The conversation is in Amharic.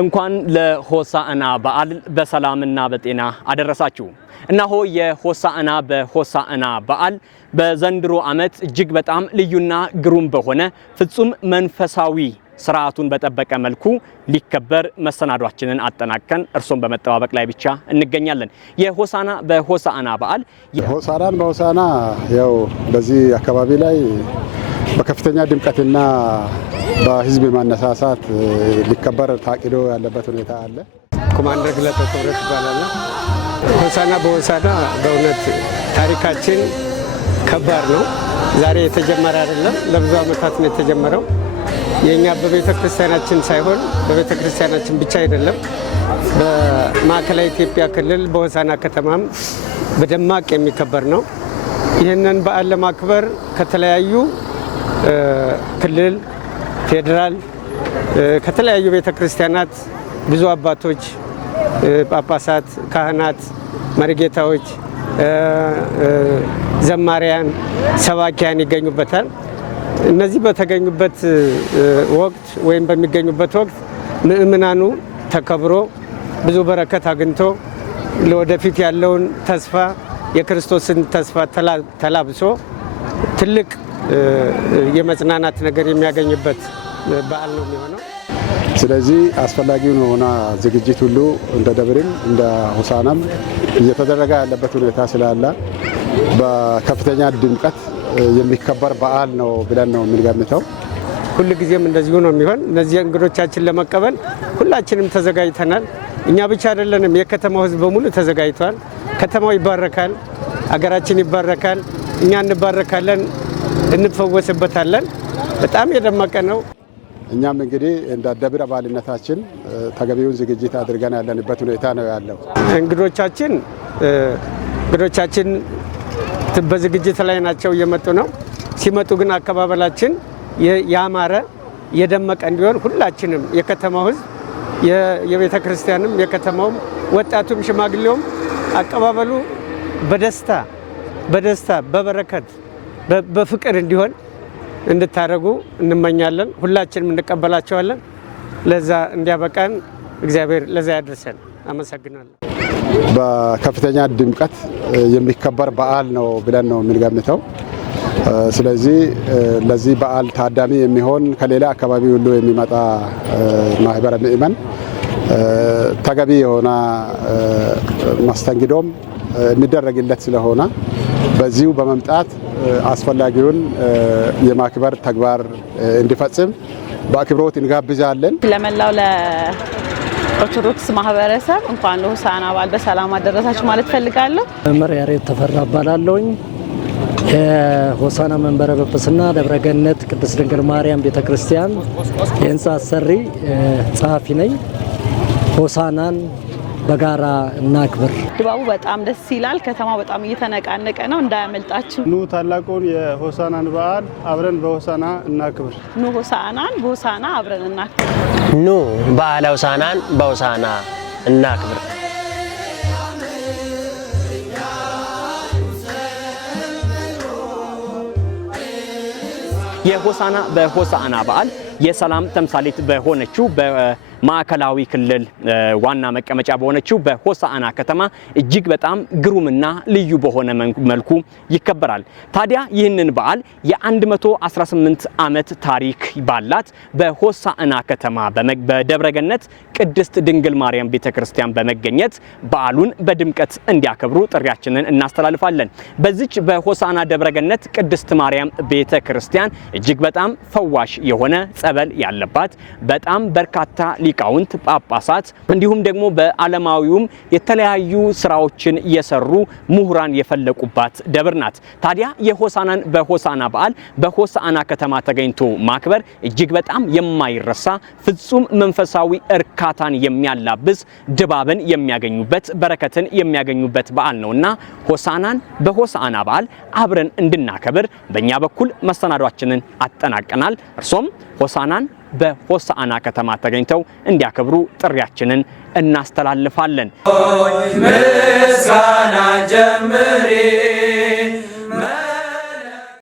እንኳን ለሆሳዕና በዓል በሰላምና በጤና አደረሳችሁ። እነሆ የሆሳዕና በሆሳዕና በዓል በዘንድሮ ዓመት እጅግ በጣም ልዩና ግሩም በሆነ ፍጹም መንፈሳዊ ስርዓቱን በጠበቀ መልኩ ሊከበር መሰናዷችንን አጠናቀን እርሶን በመጠባበቅ ላይ ብቻ እንገኛለን። የሆሳዕና በሆሳዕና በዓል ሆሳዕናን በሆሳዕና ያው በዚህ አካባቢ ላይ በከፍተኛ ድምቀትና በህዝብ ማነሳሳት ሊከበር ታቅዶ ያለበት ሁኔታ አለ። ኮማንደር ግለጠ ተወረት ይባላል። ሆሳዕና በሆሳዕና በእውነት ታሪካችን ከባድ ነው። ዛሬ የተጀመረ አይደለም፣ ለብዙ ዓመታት ነው የተጀመረው። የኛ በቤተ ክርስቲያናችን ሳይሆን በቤተ ክርስቲያናችን ብቻ አይደለም፣ በማዕከላዊ ኢትዮጵያ ክልል በሆሳዕና ከተማም በደማቅ የሚከበር ነው። ይህንን በዓል ለማክበር ከተለያዩ ክልል፣ ፌዴራል፣ ከተለያዩ ቤተ ክርስቲያናት ብዙ አባቶች፣ ጳጳሳት፣ ካህናት፣ መሪጌታዎች፣ ዘማሪያን፣ ሰባኪያን ይገኙበታል። እነዚህ በተገኙበት ወቅት ወይም በሚገኙበት ወቅት ምእመናኑ ተከብሮ ብዙ በረከት አግኝቶ ለወደፊት ያለውን ተስፋ የክርስቶስን ተስፋ ተላብሶ ትልቅ የመጽናናት ነገር የሚያገኝበት በዓል ነው የሚሆነው። ስለዚህ አስፈላጊውን ሆና ዝግጅት ሁሉ እንደ ደብርም እንደ ሆሳዕናም እየተደረገ ያለበት ሁኔታ ስላለ በከፍተኛ ድምቀት የሚከበር በዓል ነው ብለን ነው የምንገምተው። ሁሉ ጊዜም እንደዚሁ ነው የሚሆን። እነዚህ እንግዶቻችን ለመቀበል ሁላችንም ተዘጋጅተናል። እኛ ብቻ አይደለንም፣ የከተማው ሕዝብ በሙሉ ተዘጋጅቷል። ከተማው ይባረካል፣ አገራችን ይባረካል፣ እኛ እንባረካለን፣ እንፈወስበታለን። በጣም የደመቀ ነው። እኛም እንግዲህ እንደ ደብር አባልነታችን ተገቢውን ዝግጅት አድርገን ያለንበት ሁኔታ ነው ያለው። እንግዶቻችን በዝግጅት ላይ ናቸው፣ እየመጡ ነው። ሲመጡ ግን አቀባበላችን ያማረ የደመቀ እንዲሆን ሁላችንም የከተማው ሕዝብ የቤተ ክርስቲያንም የከተማውም ወጣቱም ሽማግሌውም አቀባበሉ በደስታ በበረከት በፍቅር እንዲሆን እንድታደርጉ እንመኛለን። ሁላችንም እንቀበላቸዋለን። ለዛ እንዲያበቃን እግዚአብሔር ለዛ ያድርሰን። አመሰግናለሁ። በከፍተኛ ድምቀት የሚከበር በዓል ነው ብለን ነው የምንገምተው። ስለዚህ ለዚህ በዓል ታዳሚ የሚሆን ከሌላ አካባቢ ሁሉ የሚመጣ ማህበረ ምእመን ተገቢ የሆነ መስተንግዶም የሚደረግለት ስለሆነ በዚሁ በመምጣት አስፈላጊውን የማክበር ተግባር እንዲፈጽም በአክብሮት እንጋብዛለን። ለመላው ኦርቶዶክስ ማህበረሰብ እንኳን ለሆሳዕና በዓል በሰላም አደረሳችሁ ማለት ፈልጋለሁ። መምህር ያሬድ ተፈራ እባላለሁኝ። የሆሳዕና መንበረ ጵጵስና ደብረ ገነት ቅድስት ድንግል ማርያም ቤተክርስቲያን የህንፃ አሰሪ ጸሐፊ ነኝ። ሆሳዕናን በጋራ እናክብር። ድባቡ በጣም ደስ ይላል። ከተማው በጣም እየተነቃነቀ ነው። እንዳያመልጣችሁ። ኑ ታላቁን የሆሳዕናን በዓል አብረን በሆሳዕና እናክብር። ኑ ሆሳዕናን በሆሳዕና አብረን እናክብር። ኑ በዓለ ሆሳዕናን በሆሳዕና እናክብር። የሆሳዕና በሆሳዕና በዓል የሰላም ተምሳሌት በሆነችው በማዕከላዊ ክልል ዋና መቀመጫ በሆነችው በሆሳዕና ከተማ እጅግ በጣም ግሩምና ልዩ በሆነ መልኩ ይከበራል። ታዲያ ይህንን በዓል የ118 ዓመት ታሪክ ባላት በሆሳዕና ከተማ በደብረገነት ቅድስት ድንግል ማርያም ቤተክርስቲያን በመገኘት በዓሉን በድምቀት እንዲያከብሩ ጥሪያችንን እናስተላልፋለን። በዚች በሆሳዕና ደብረገነት ቅድስት ማርያም ቤተክርስቲያን እጅግ በጣም ፈዋሽ የሆነ ጸበል ያለባት በጣም በርካታ ሊቃውንት ጳጳሳት እንዲሁም ደግሞ በዓለማዊውም የተለያዩ ስራዎችን የሰሩ ምሁራን የፈለቁባት ደብር ናት። ታዲያ የሆሳዕናን በሆሳዕና በዓል በሆሳዕና ከተማ ተገኝቶ ማክበር እጅግ በጣም የማይረሳ ፍጹም መንፈሳዊ እርካታን የሚያላብስ ድባብን የሚያገኙበት በረከትን የሚያገኙበት በዓል ነውና ሆሳዕናን በሆሳዕና በዓል አብረን እንድናከብር በእኛ በኩል መሰናዷችንን አጠናቀናል። እርሶም ሆሳዕናን በሆሳዕና ከተማ ተገኝተው እንዲያከብሩ ጥሪያችንን እናስተላልፋለን። ምስጋና ጀምሪ